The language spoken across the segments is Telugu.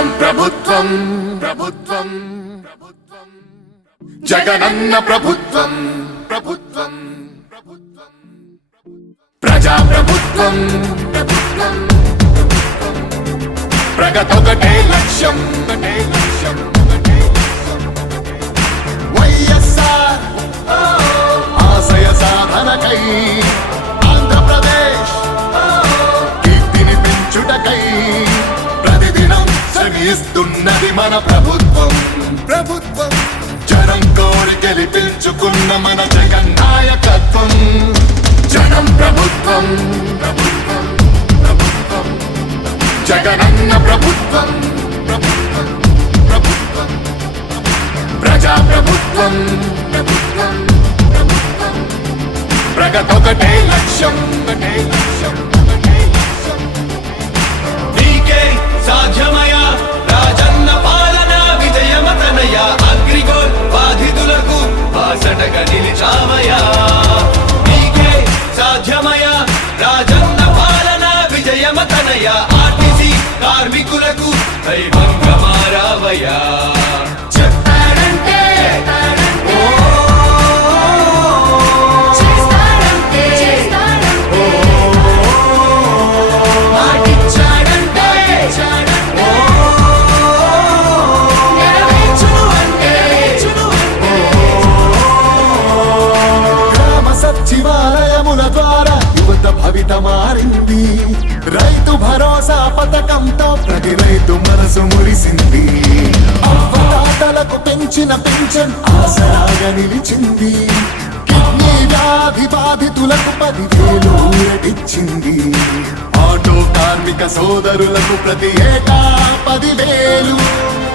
జనం ప్రభుత్వం ప్రభుత్వం జగనన్న ప్రభుత్వం ప్రభుత్వం ప్రజా ప్రభుత్వం ప్రభుత్వం ప్రగతొకటే లక్ష్యం ఒకటే లక్ష్యం వైఎస్ఆర్ ఆశయ సాధనకై ఆంధ్రప్రదేశ్ కీర్తిని పెంచుటకై ప్రతిదినం శ్రమిస్తున్నది మన ప్రభుత్వం ప్రభుత్వం జనం కోరి గెలిపించుకున్న మన జగన్ నాయకత్వం జనం ప్రభుత్వం ప్రభుత్వం ప్రభుత్వం జగనన్న ప్రభుత్వం ప్రభుత్వం ప్రభుత్వం ప్రజా ప్రభుత్వం ప్రభుత్వం ప్రభుత్వం ప్రగతొకటే లక్ష్యం ఒకటే లక్ష్యం ఒకటే లక్ష్యం నీకే సాధ్యమయ రాజన్న పాలన విజయమతనయ అగ్రిగోల్ బాధితులకు బాసటగా నిలిచామయా నీకే సాధ్యమయ రాజన్న పాలన విజయమతనయ ఆర్టీసీ కార్మికులకు దైవంగా మారావయ్యా సచివాలయముల ద్వారా యువత భవిత మారింది రైతు భరోసా పథకంతో ప్రతి రైతు మనసు మురిసింది అవ్వతాతలకు పెంచిన పెన్షన్ ఆసరాగా నిలిచింది కిడ్నీ వ్యాధి బాధితులకు 10,000 ఊరటిచ్చింది ఆటో కార్మిక సోదరులకు ప్రతి ఏటా 10,000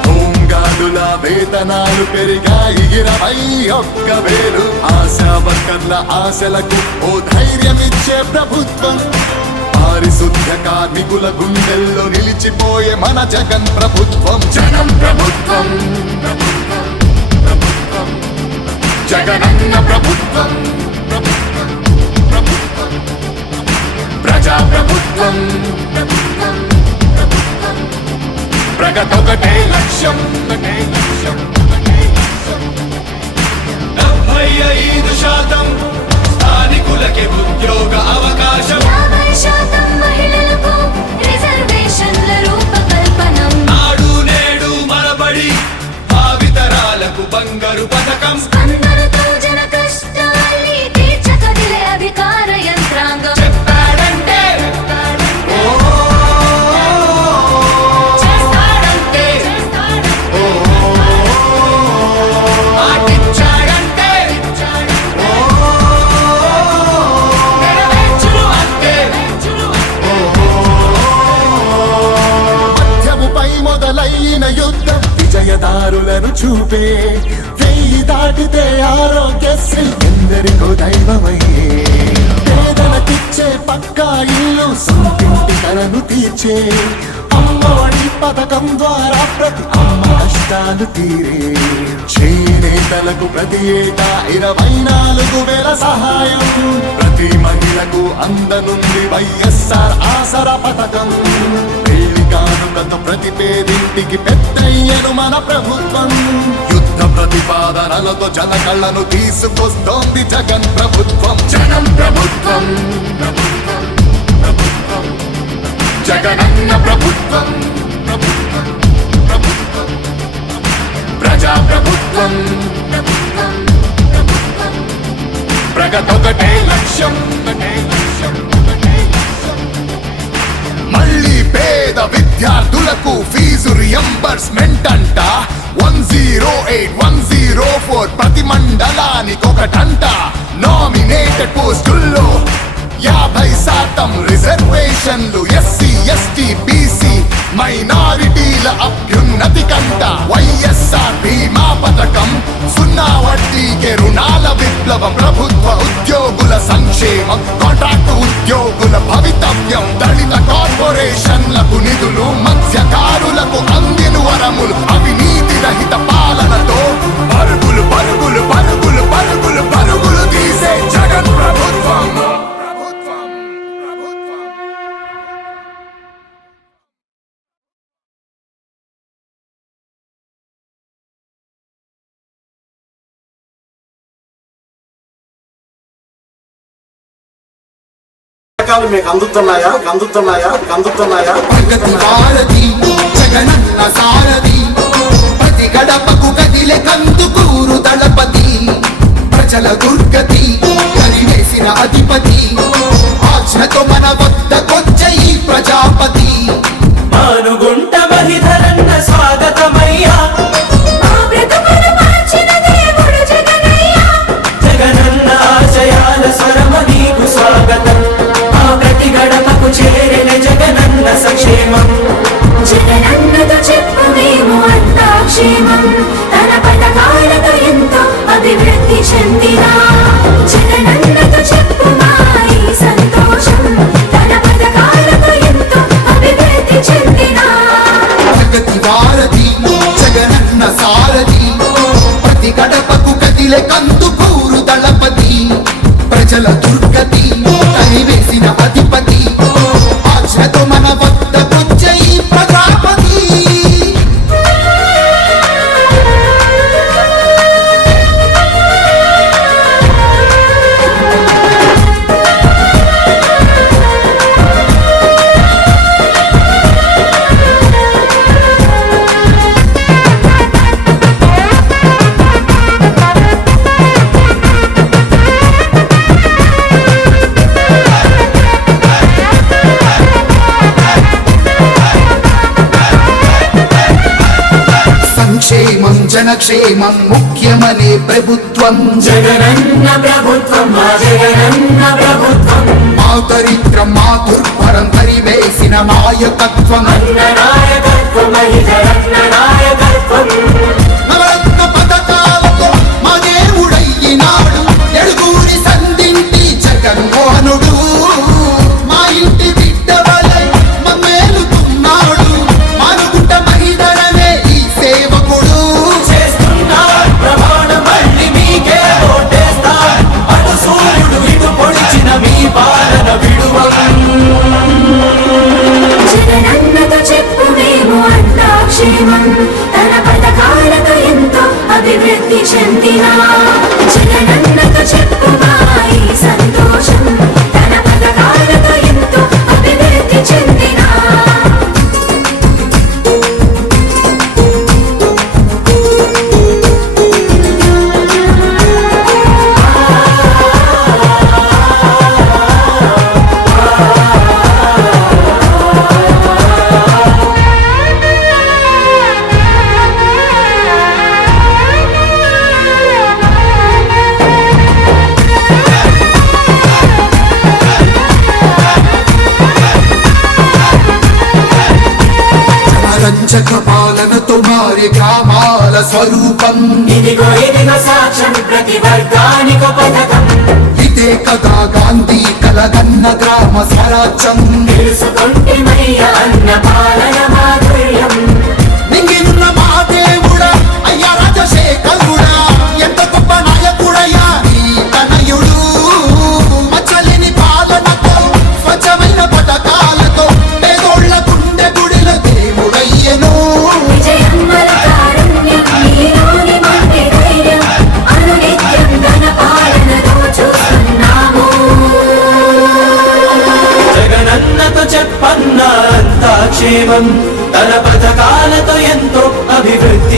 హోంగార్డుల వేతనాలు పెరిగాయి 21,000 ఆశా వర్కర్ల ఆశలకు ఓ ధైర్యమిచ్చే ప్రభుత్వం పారిశుద్ధ్య కార్మికుల గుండెల్లో నిలిచిపోయే మన జగన్ ప్రభుత్వం జనం ప్రభుత్వం ప్రభుత్వం ప్రభుత్వం జగనన్న ప్రభుత్వం ప్రభుత్వం ప్రభుత్వం ప్రజా ప్రభుత్వం ప్రభుత్వం ప్రభుత్వం ప్రగతొకటే లక్ష్యం ఒకటే లక్ష్యం ఒకటే లక్ష్యం 75% స్థానికులకి ఉద్యోగ అవకాశం 50% మహిళలకు రిజర్వేషన్ల రూపకల్పనం నాడు నేడు మనబడి భావితరాలకు బంగారు పథకం స్పందనతో జన కష్టాల్ని తీర్చకదిలే అధికార యంత్రాంగం చెప్పాడంటే చేస్తాడంటే మాటిచ్చాడంటే నెరవేర్చును అంతే మధ్యముపై మొదలైన యుద్ధం విజయదారులను చూపే 1000 దాటితే ఆరోగ్యశ్రీ ఎందరికో దైవమయ్యే పేదలకిచ్చే పక్కా ఇల్లు సొంతింటి కలను తీర్చే అమ్మఒడి పథకం ద్వారా ప్రతి అమ్మ కష్టాలు తీరే చేనేతలకు ప్రతి ఏటా 24,000 సహాయం ప్రతి మహిళకు అందనుంది వైఎస్ఆర్ ఆసరా పథకం కానుకతో ప్రతి పేదింటికి పెద్దయ్యను మన ప్రభుత్వం యుద్ధ ప్రతిపాదనలతో జన కళ్ళను తీసుకొస్తోంది జగన్ ప్రభుత్వం జనం ప్రభుత్వం ప్రభుత్వం ప్రభుత్వం జగనన్న ప్రభుత్వం ప్రభుత్వం ప్రభుత్వం ప్రజా ప్రభుత్వం ప్రభుత్వం ప్రభుత్వం ప్రగతొకటే లక్ష్యం ఒకటే లక్ష్యం ఒకటే లక్ష్యం మళ్ళీ పేద విద్యార్థులకు ఫీజు రియంబర్స్మెంట్ అంట 108, 104 ప్రతి మండలానికి ఒకటంట నామినేటెడ్ పోస్టుల్లో 50% రిజర్వేషన్లు ఎస్సీ ఎస్టీ బీసీ మైనారిటీల అభ్యున్నతి కంట వైఎస్ఆర్ బీమా పథకం 0 వడ్డీకే రుణాల విప్లవం ప్రభుత్వ ఉద్యోగుల సంక్షేమం కాంట్రాక్ట్ ఉద్యోగుల భవితవ్యం దళిత కార్పొరేషన్లకు నిధులు మత్స్యకారులకు అందిన వరములు అవినీతి రహిత పాలనతో పరుగులు పరుగులు పరుగులు పరుగులు పరుగులు తీసే జగన్ ప్రభుత్వం పథకాలు మీకు అందుతున్నాయా ప్రగతి వారధి జగనన్న సారథి ప్రతి గడపకు కదిలే కందుకూరు దళపతి ప్రజల దుర్గతి కరివేసిన అధిపతి ఆజ్ఞతో మన వద్దకొచ్చే ఈ ప్రజాపతి మానుగుంట మహిధరన్న స్వాగతమయ్యా మా బ్రతుకును మార్చిన దేవుడు జగనయ్య జగనన్న ఆశయాల స్వరమ నీకు స్వాగతం ఆ ప్రతి గడపకు చేరిన జగనన్న సంక్షేమం జగనన్నతో చెప్పు మేము అంతా క్షేమం తన పథకాలతో ఎంతో అభివృద్ధి చెందినా జగనన్నతో చెప్పు మా ఈ సంతోషం తన పథకాలతో ఎంతో అభివృద్ధి చెందినా ప్రగతి వారధి జగనన్న సారథి ప్రతి గడపకు కదిలే కందుకూరు దళపతి ప్రజల దుర్గతి కనివేసిన అధిపతి ఆజ్ఞతో మన వద్దకొచ్చే ఈ ప్రజాపతి సంక్షేమం జనక్షేమం ముఖ్యమనే ప్రభుత్వం జగనన్న ప్రభుత్వం మా జగనన్న ప్రభుత్వం మా దరిద్రం మా దుర్భరం పరివేసిన నాయకత్వం అన్న నాయకత్వం మహిధరన్న నాయకత్వం నవరత్న పథకాలతో మా దేవుడయ్యినాడు ఎడుగూరి సంధింటి జగన్మోహనుడు మా ఇంటి బిడ్డ వలె మమ్మేలుతున్నాడు మానుగుంట మహిధరనే ఈ సేవకుడు చేస్తున్నా ప్రమాణం మళ్ళీ మీకే ఓటేస్తా అటు సూర్యుడు ఇటు పొడిచిన మీ పాలన విడువం జగనన్నతో చెప్పు మేము అంతా క్షేమం తన పథకాలతో ఎంతో అభివృద్ధి చెందినా జగనన్నతో చెప్పు మా ఈ సంతోషం తన పథకాలతో ఎంతో అభివృద్ధి చెందినా జనరంజక పాలనతో మారి గ్రామాల స్వరూపం ఇదిగో సాక్ష్యం ప్రతి వర్గానికో పథకం ఇదే కదా గాంధీ కలగన్న గ్రామ స్వరాజ్యం తెలుసుకుంటేమయ్య అన్న పాలన మాధుర్యం నింగినున్న మా దేవుడా అయ్యా రాజశేఖరుడా ఎంత గొప్ప నాయకుడయ్యా ఈ తనయుడు మచ్చలేని పాలనతో స్వచ్ఛమైన పథకాలతో పేదోళ్ళ గుండె గుడిల దేవుడయ్యను విజయమ్మల కారుణ్యం నీలోని మంటి ధైర్యం అనునిత్యం తన పాలనలో చూస్తున్నాము జగనన్నతో చెప్పన్న అంతా క్షేమం తన పథకాలతో ఎంతో అభివృద్ధి